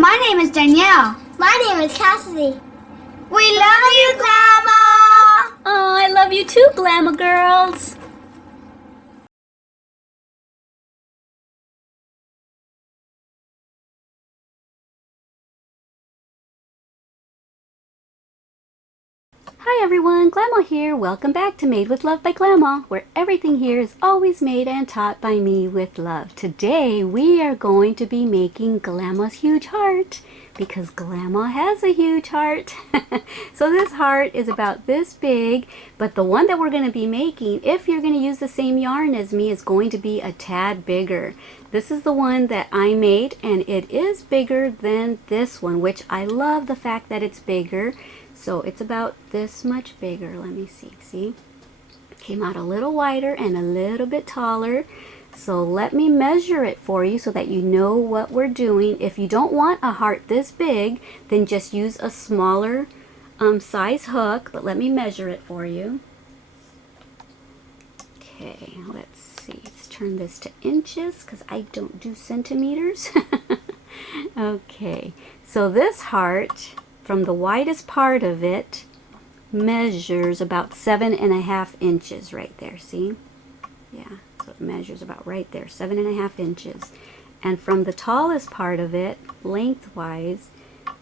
My name is Danielle. My name is Cassidy. We love you, Glama! Oh, I love you too, Glama girls. Hi everyone, Glama here. Welcome back to Made with Love by Glama, where everything here is always made and taught by me with love. Today we are going to be making Glama's huge heart because Glama has a huge heart. So this heart is about this big, but the one that we're going to be making, if you're going to use the same yarn as me, is going to be a tad bigger. This is the one that I made, and it is bigger than this one, which I love the fact that it's bigger. So it's about this much bigger. Let me see. Came out a little wider and a little bit taller. So let me measure it for you so that you know what we're doing. If you don't want a heart this big, then just use a smaller size hook. But let me measure it for you. Okay, let's see. Let's turn this to inches because I don't do centimeters. Okay, so this heart, from the widest part of it, measures about 7.5 inches right there. See? Yeah, so it measures about right there, 7.5 inches. And from the tallest part of it, lengthwise,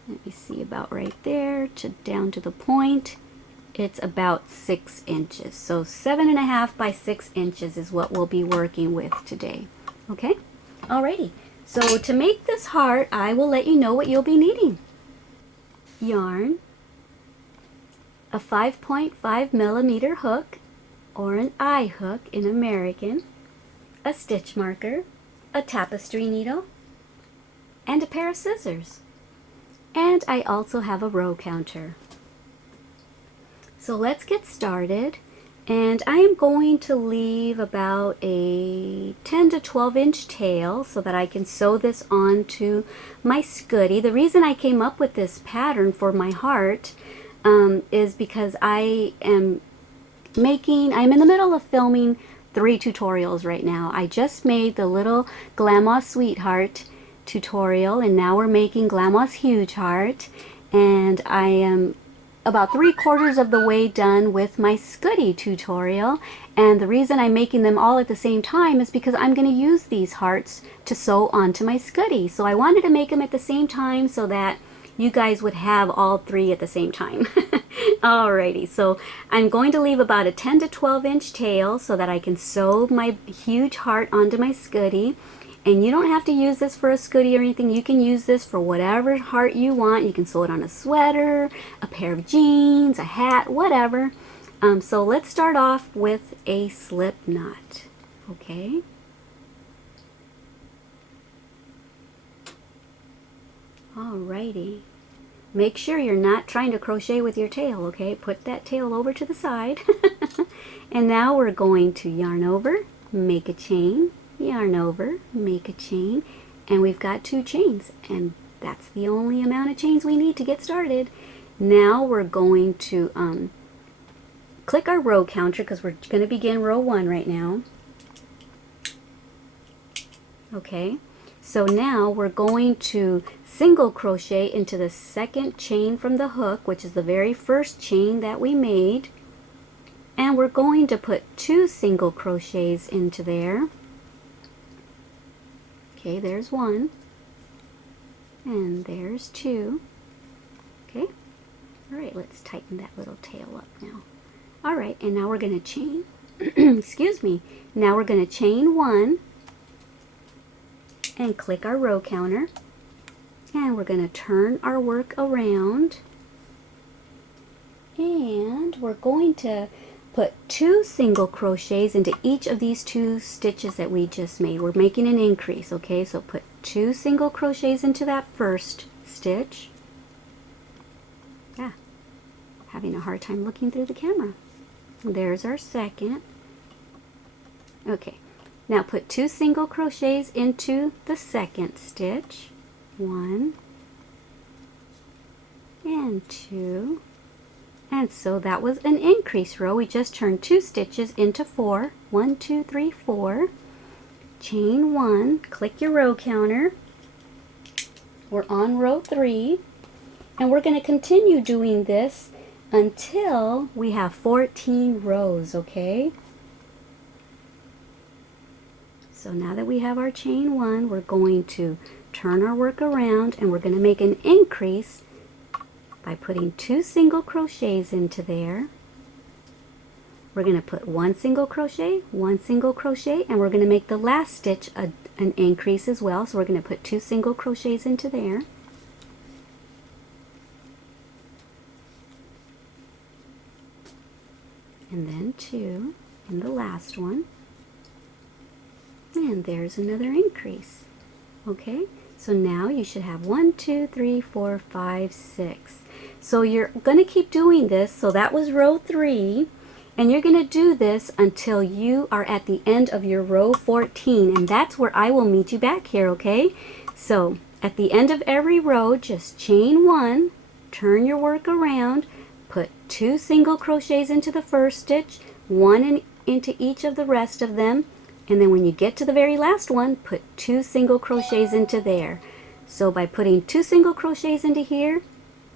let me see, about right there to down to the point, it's about 6 inches. So 7.5 by 6 inches is what we'll be working with today. Okay? Alrighty. So to make this heart, I will let you know what you'll be needing. Yarn, a 5.5 millimeter hook, or an eye hook in American, a stitch marker, a tapestry needle, and a pair of scissors. And I also have a row counter. So let's get started. And I am going to leave about a 10 to 12 inch tail so that I can sew this onto my scooty. The reason I came up with this pattern for my heart is because I'm in the middle of filming 3 tutorials right now. I just made the little Glama Sweetheart tutorial, and now we're making Glama's huge heart, and I am about 3/4 of the way done with my scooty tutorial. And the reason I'm making them all at the same time is because I'm going to use these hearts to sew onto my scooty. So I wanted to make them at the same time so that you guys would have all 3 at the same time. Alrighty, so I'm going to leave about a 10 to 12 inch tail so that I can sew my huge heart onto my scooty. And you don't have to use this for a scooty or anything. You can use this for whatever heart you want. You can sew it on a sweater, a pair of jeans, a hat, whatever. So let's start off with a slip knot. Okay. Alrighty. Make sure you're not trying to crochet with your tail, okay? Put that tail over to the side. And now we're going to yarn over, make a chain, yarn over, make a chain, and we've got 2 chains, and that's the only amount of chains we need to get started. Now we're going to click our row counter because we're going to begin row 1 right now. Okay, so now we're going to single crochet into the second chain from the hook, which is the very first chain that we made, and we're going to put 2 single crochets into there. Okay, there's 1, and there's 2. Okay, all right, let's tighten that little tail up now. All right, and now we're going to chain, excuse me, now we're going to chain 1 and click our row counter, and we're going to turn our work around, and we're going to put 2 single crochets into each of these 2 stitches that we just made. We're making an increase, okay? So put 2 single crochets into that first stitch. Yeah, having a hard time looking through the camera. There's our second. Okay, now put 2 single crochets into the second stitch. 1 and 2. And so that was an increase row. We just turned 2 stitches into 4. 1, 2, 3, 4. Chain 1, click your row counter, We're on row 3, and we're going to continue doing this until we have 14 rows, okay? So now that we have our chain 1, we're going to turn our work around, and we're going to make an increase by putting 2 single crochets into there. We're going to put 1 single crochet, 1 single crochet, and we're going to make the last stitch an increase as well. So we're going to put 2 single crochets into there. And then 2 in the last one. And there's another increase. Okay, so now you should have 1, 2, 3, 4, 5, 6. So you're going to keep doing this. So that was row 3. And you're going to do this until you are at the end of your row 14. And that's where I will meet you back here, okay? So at the end of every row, just chain 1, turn your work around, put 2 single crochets into the first stitch, 1 into each of the rest of them, and then when you get to the very last one, put 2 single crochets into there. So by putting 2 single crochets into here,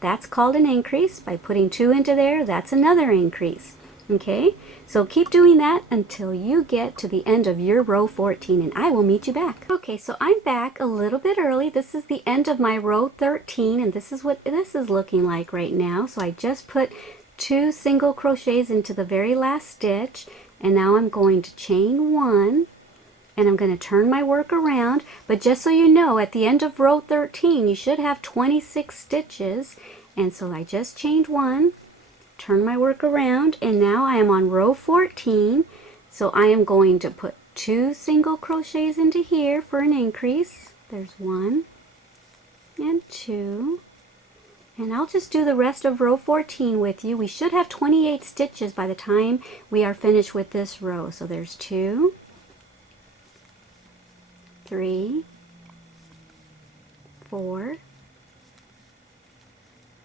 that's called an increase. By putting 2 into there, that's another increase. Okay, so keep doing that until you get to the end of your row 14, and I will meet you back. Okay, so I'm back a little bit early. This is the end of my row 13, and this is what this is looking like right now. So I just put 2 single crochets into the very last stitch, and now I'm going to chain 1, and I'm going to turn my work around. But just so you know, at the end of row 13, you should have 26 stitches, and so I just chained 1. Turn my work around, and now I am on row 14, so I am going to put 2 single crochets into here for an increase. There's 1 and 2, and I'll just do the rest of row 14 with you. We should have 28 stitches by the time we are finished with this row. So there's 2, 3, 4,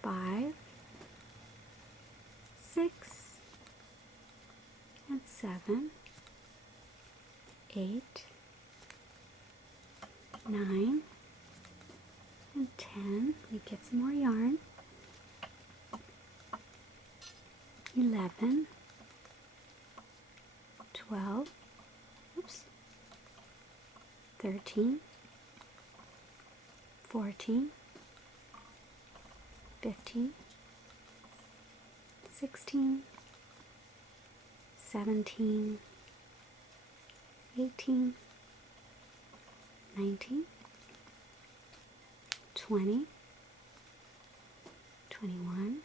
5, 6, and 7, 8, 9, and 10. We get some more yarn. 11, 12, oops, 13, 14, 15, 16, 17, 18, 19, 20, 21,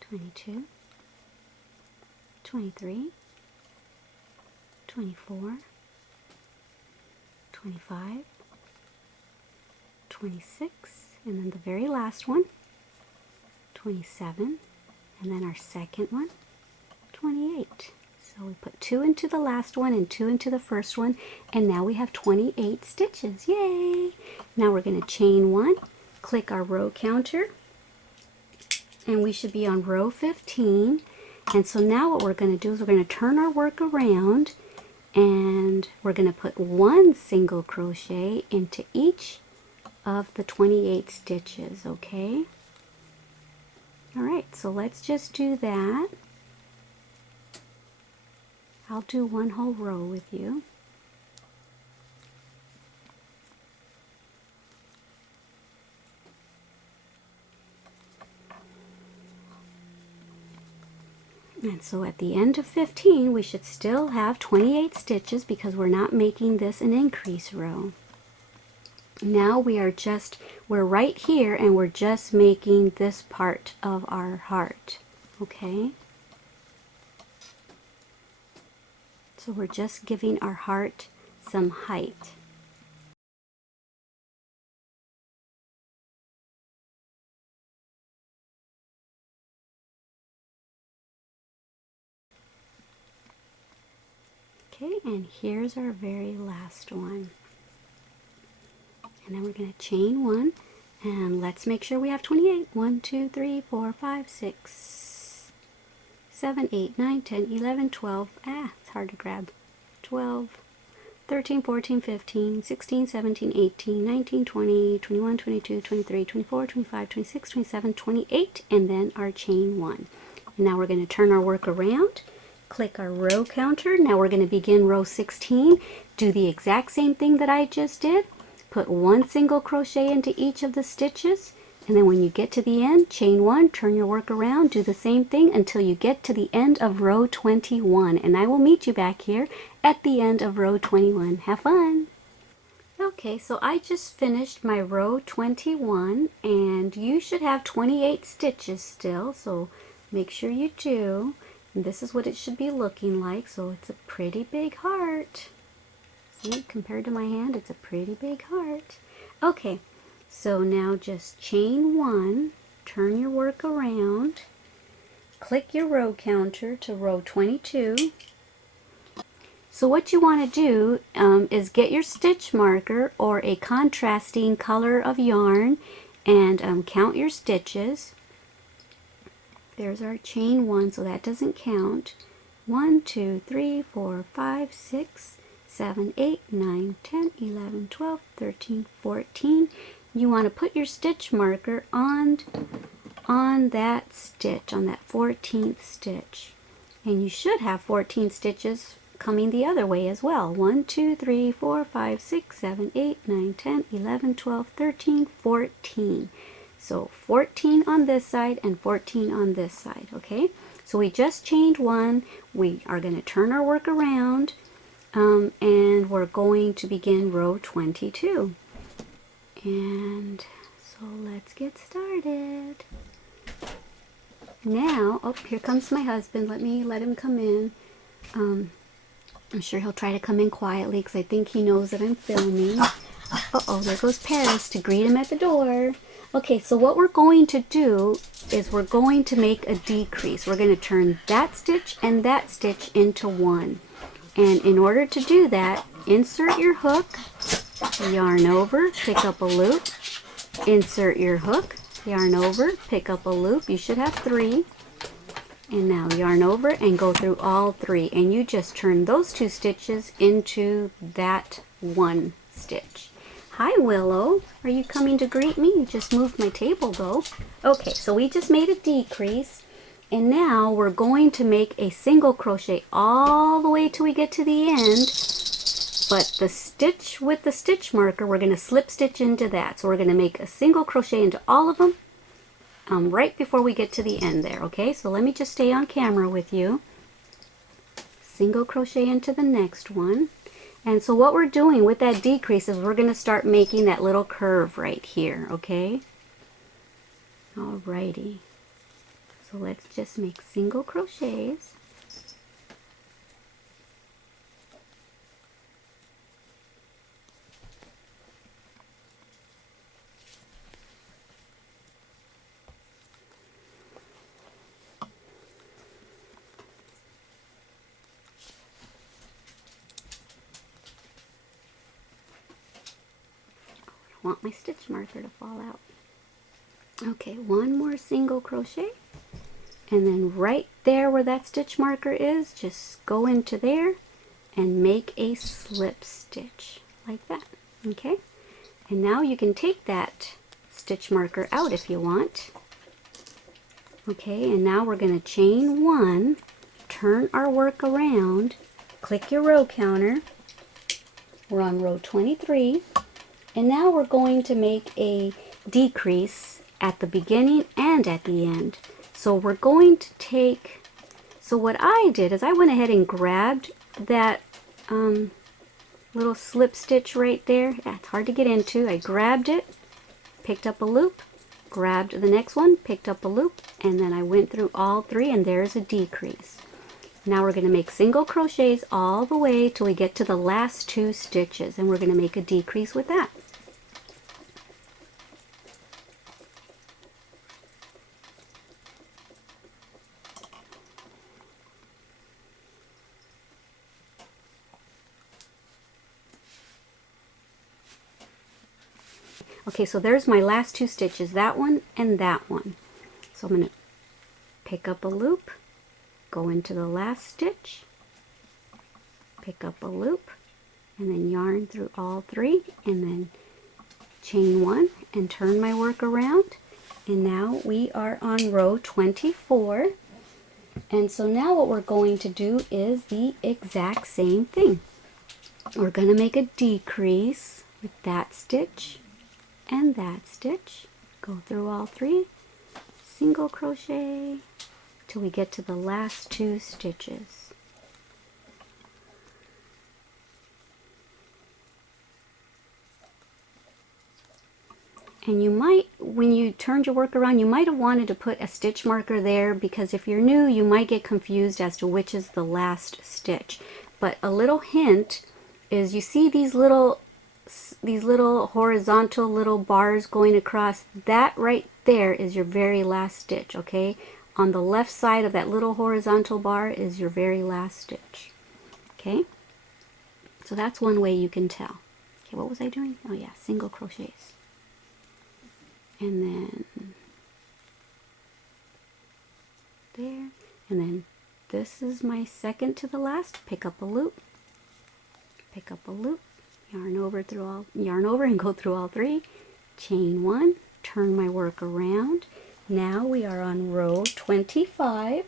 22, 23, 24, 25, 26, and then the very last one, 27, and then our second one, 28. So we put 2 into the last one and 2 into the first one, and now we have 28 stitches. Yay! Now we're going to chain 1, click our row counter, and we should be on row 15. And so now what we're going to do is we're going to turn our work around, and we're going to put 1 single crochet into each of the 28 stitches, okay? Alright, so let's just do that. I'll do 1 whole row with you. And so at the end of 15, we should still have 28 stitches because we're not making this an increase row. Now we're right here, and we're just making this part of our heart, okay? So we're just giving our heart some height. Okay, and here's our very last one. And then we're going to chain 1, and let's make sure we have 28. 1, 2, 3, 4, 5, 6, 7, 8, 9, 10, 11, 12. It's hard to grab. 12, 13, 14, 15, 16, 17, 18, 19, 20, 21, 22, 23, 24, 25, 26, 27, 28, and then our chain 1. And now we're going to turn our work around, click our row counter. Now we're going to begin row 16. Do the exact same thing that I just did. Put 1 single crochet into each of the stitches, and then when you get to the end, chain 1, turn your work around, do the same thing until you get to the end of row 21. And I will meet you back here at the end of row 21. Have fun! Okay, so I just finished my row 21, and you should have 28 stitches still, so make sure you do. And this is what it should be looking like, so it's a pretty big heart. See, compared to my hand, it's a pretty big heart. Okay, so now just chain 1, turn your work around, click your row counter to row 22. So what you want to do is get your stitch marker or a contrasting color of yarn and count your stitches. There's our chain 1, so that doesn't count. 1, 2, 3, 4, 5, 6, 7, 8, 9, 10, 11, 12, 13, 14. You want to put your stitch marker on that stitch, on that 14th stitch. And you should have 14 stitches coming the other way as well. 1, 2, 3, 4, 5, 6, 7, 8, 9, 10, 11, 12, 13, 14. So 14 on this side and 14 on this side, okay? So we just chained 1. We are going to turn our work around and we're going to begin row 22. And so let's get started. Now, oh, here comes my husband. Let him come in. I'm sure he'll try to come in quietly because I think he knows that I'm filming. Uh-oh, there goes Paris to greet him at the door. Okay, so what we're going to do is we're going to make a decrease. We're going to turn that stitch and that stitch into one. And in order to do that, insert your hook, yarn over, pick up a loop, insert your hook, yarn over, pick up a loop. You should have 3. And now yarn over and go through all 3. And you just turn those 2 stitches into that 1 stitch. Hi Willow, are you coming to greet me? You just moved my table though. Okay, so we just made a decrease. And now we're going to make a single crochet all the way till we get to the end. But the stitch with the stitch marker, we're going to slip stitch into that. So we're going to make a single crochet into all of them right before we get to the end there. Okay, so let me just stay on camera with you. Single crochet into the next one. And so what we're doing with that decrease is we're going to start making that little curve right here. Okay. Alrighty. So let's just make single crochets. I want my stitch marker to fall out. Okay, one more single crochet. And then right there where that stitch marker is, just go into there and make a slip stitch like that. Okay, and now you can take that stitch marker out if you want. Okay, and now we're going to chain 1, turn our work around, click your row counter. We're on row 23, and now we're going to make a decrease at the beginning and at the end. So we're going to take, so what I did is I went ahead and grabbed that little slip stitch right there. Yeah, it's hard to get into. I grabbed it, picked up a loop, grabbed the next one, picked up a loop, and then I went through all 3, and there's a decrease. Now we're going to make single crochets all the way till we get to the last 2 stitches, and we're going to make a decrease with that. Okay, so there's my last 2 stitches, that one and that one. So I'm going to pick up a loop, go into the last stitch, pick up a loop, and then yarn through all 3, and then chain 1 and turn my work around. And now we are on row 24. And so now what we're going to do is the exact same thing. We're going to make a decrease with that stitch and that stitch. Go through all 3, single crochet till we get to the last 2 stitches. And you might, when you turned your work around, you might have wanted to put a stitch marker there, because if you're new, you might get confused as to which is the last stitch. But a little hint is, you see these little horizontal little bars going across, that right there is your very last stitch, okay? On the left side of that little horizontal bar is your very last stitch, okay? So that's one way you can tell. Okay, what was I doing? Oh yeah, single crochets. And then there, and then this is my second to the last. Pick up a loop, yarn over and go through all 3, chain 1, turn my work around. Now we are on row 25,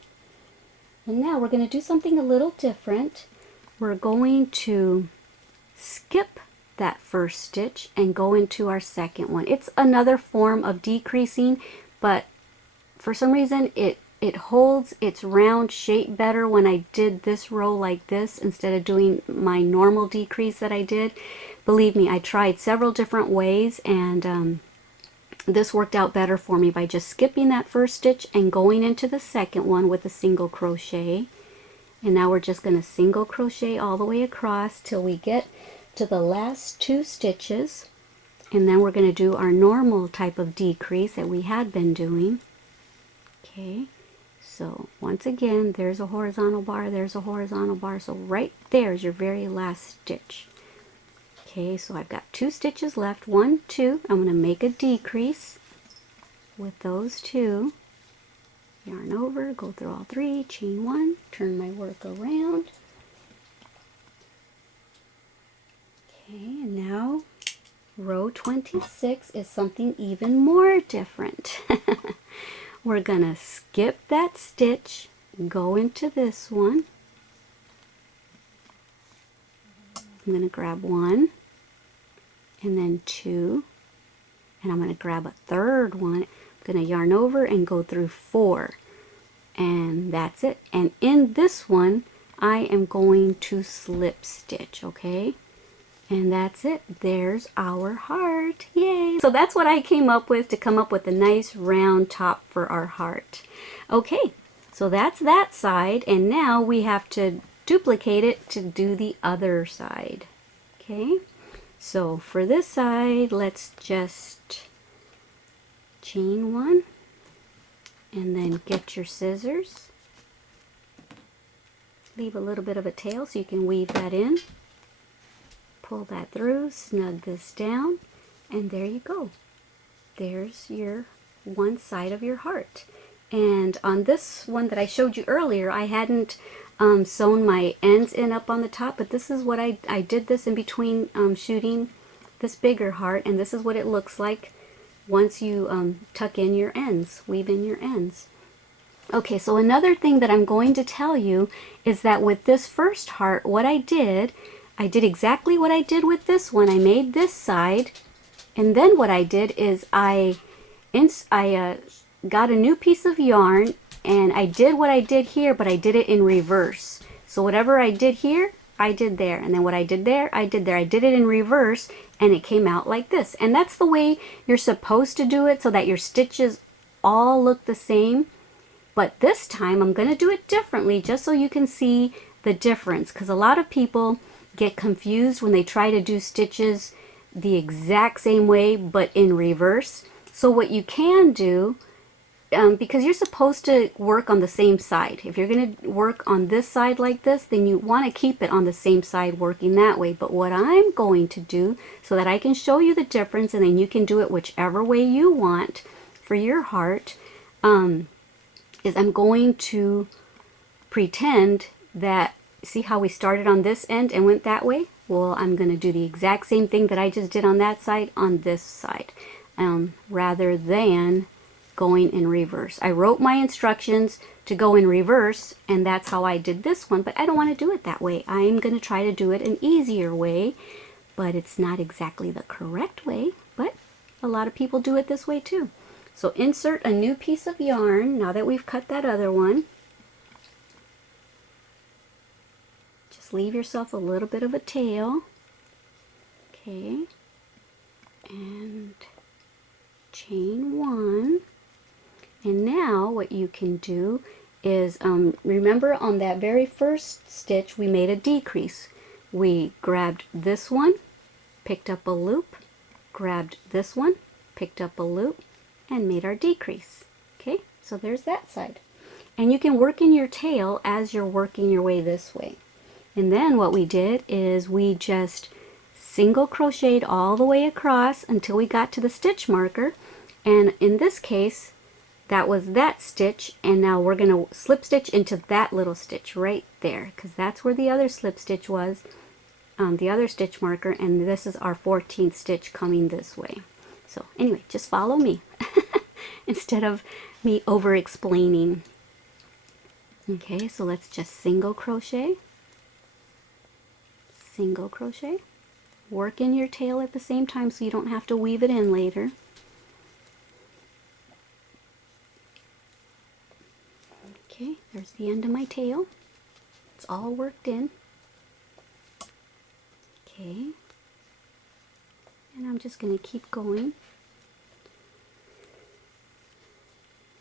and now we're going to do something a little different. We're going to skip that first stitch and go into our second one. It's another form of decreasing, but for some reason it holds its round shape better when I did this row like this instead of doing my normal decrease that I did. Believe me, I tried several different ways, and this worked out better for me by just skipping that first stitch and going into the second one with a single crochet. And now we're just going to single crochet all the way across till we get to the last 2 stitches, and then we're going to do our normal type of decrease that we had been doing. Okay, so once again, there's a horizontal bar, there's a horizontal bar, so right there is your very last stitch. Okay, so I've got 2 stitches left, 1, 2. I'm going to make a decrease with those 2. Yarn over, go through all 3, chain 1, turn my work around. Okay, and now row 26 is something even more different. We're going to skip that stitch, go into this one. I'm going to grab 1 and then 2, and I'm going to grab a third one. I'm going to yarn over and go through 4, and that's it. And in this one I am going to slip stitch, okay? And that's it. There's our heart. Yay! So that's what I came up with to come up with a nice round top for our heart. Okay, so that's that side, and now we have to duplicate it to do the other side. Okay, so for this side, let's just chain 1 and then get your scissors. Leave a little bit of a tail so you can weave that in. Pull that through, snug this down, and there you go. There's your one side of your heart. And on this one that I showed you earlier, I hadn't sewn my ends in up on the top, but this is what I did this in between shooting this bigger heart, and this is what it looks like once you tuck in your ends, weave in your ends. Okay, so another thing that I'm going to tell you is that with this first heart, what I did exactly what I did with this one. I made this side, and then what I did is I got a new piece of yarn, and I did what I did here, but I did it in reverse. So whatever I did here, I did there, and then what I did there, I did there. I did it in reverse, and it came out like this. And that's the way you're supposed to do it, so that your stitches all look the same. But this time I'm going to do it differently, just so you can see the difference, because a lot of people get confused when they try to do stitches the exact same way but in reverse. So what you can do, because you're supposed to work on the same side. If you're going to work on this side like this, then you want to keep it on the same side working that way. But what I'm going to do, so that I can show you the difference and then you can do it whichever way you want for your heart, is I'm going to pretend that see how we started on this end and went that way? Well, I'm going to do the exact same thing that I just did on that side on this side, rather than going in reverse. I wrote my instructions to go in reverse, and that's how I did this one, but I don't want to do it that way. I'm going to try to do it an easier way, but it's not exactly the correct way, but a lot of people do it this way too. So insert a new piece of yarn now that we've cut that other one. Just leave yourself a little bit of a tail. Okay. And chain one. And now what you can do is, remember on that very first stitch we made a decrease. We grabbed this one, picked up a loop, grabbed this one, picked up a loop, and made our decrease. Okay, so there's that side. And you can work in your tail as you're working your way this way. And then what we did is we just single crocheted all the way across until we got to the stitch marker. And in this case, that was that stitch, and now we're going to slip stitch into that little stitch right there, because that's where the other slip stitch was, the other stitch marker, and this is our 14th stitch coming this way. So anyway, just follow me instead of me over explaining. Okay, so let's just single crochet, work in your tail at the same time so you don't have to weave it in later. Okay, there's the end of my tail. It's all worked in. Okay, and I'm just going to keep going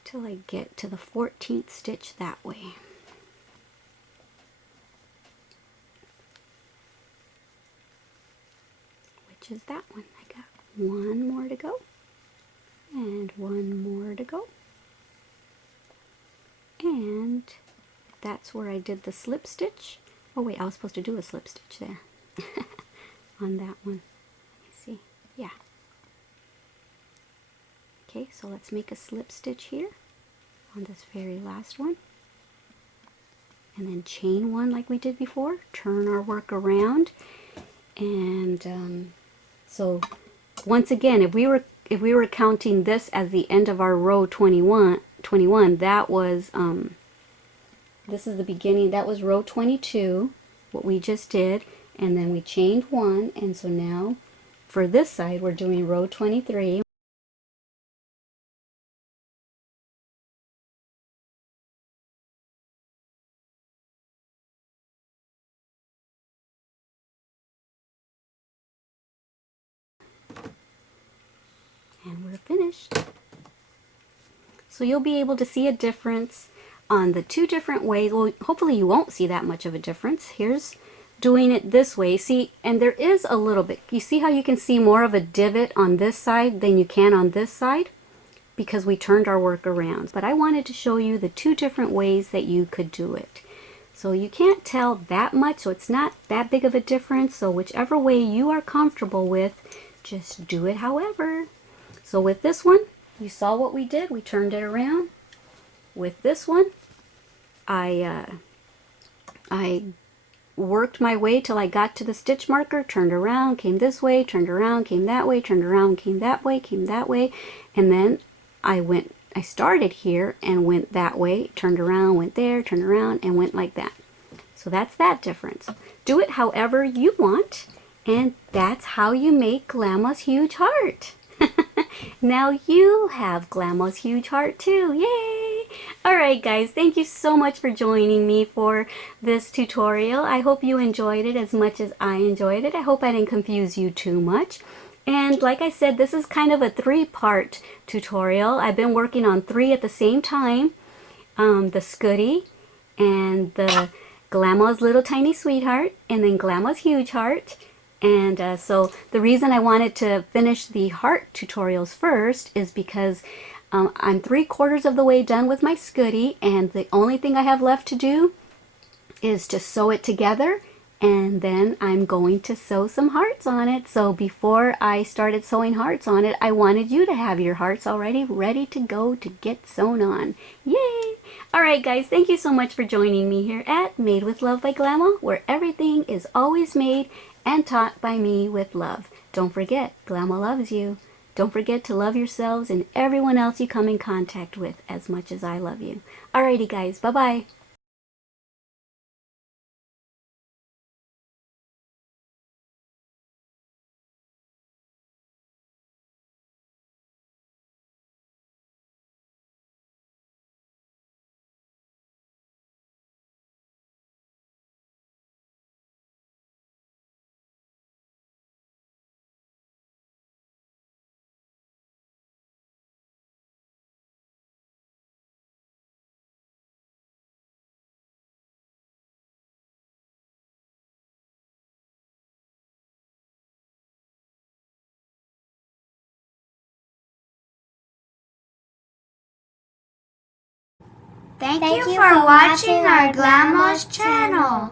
till I get to the 14th stitch that way. Which is that one. I got one more to go and one more to go. And that's where I did the slip stitch. Oh wait, I was supposed to do a slip stitch there on that one. Let me see. Yeah. Okay, so let's make a slip stitch here on this very last one. And then chain one like we did before. Turn our work around. And so once again, if we were counting this as the end of our row 21, that was this is the beginning, that was row 22, what we just did, and then we chained one, and so now for this side we're doing row 23. And we're finished. So you'll be able to see a difference on the two different ways. Well, hopefully you won't see that much of a difference. Here's doing it this way. See, and there is a little bit. You see how you can see more of a divot on this side than you can on this side? Because we turned our work around. But I wanted to show you the two different ways that you could do it. So you can't tell that much, so it's not that big of a difference. So whichever way you are comfortable with, just do it however. So with this one, you saw what we did. We turned it around. With this one, I worked my way till I got to the stitch marker, turned around, came this way, turned around, came that way, turned around, came that way, came that way, and then I started here and went that way, turned around, went there, turned around, and went like that. So that's that difference. Do it however you want, and that's how you make Glama's huge heart. Now you have Glama's huge heart too. Yay! Alright guys, thank you so much for joining me for this tutorial. I hope you enjoyed it as much as I enjoyed it. I hope I didn't confuse you too much. And like I said, this is kind of a three-part tutorial. I've been working on three at the same time. The Scooty, and the Glama's little tiny sweetheart, and then Glama's huge heart. And so the reason I wanted to finish the heart tutorials first is because I'm 3/4 of the way done with my Scooty, and the only thing I have left to do is to sew it together, and then I'm going to sew some hearts on it. So before I started sewing hearts on it, I wanted you to have your hearts already ready to go to get sewn on. Yay! Alright guys, thank you so much for joining me here at Made with Love by Glama, where everything is always made and taught by me with love. Don't forget, Glama loves you. Don't forget to love yourselves and everyone else you come in contact with as much as I love you. Alrighty guys, bye-bye. Thank you for watching our Glama's channel.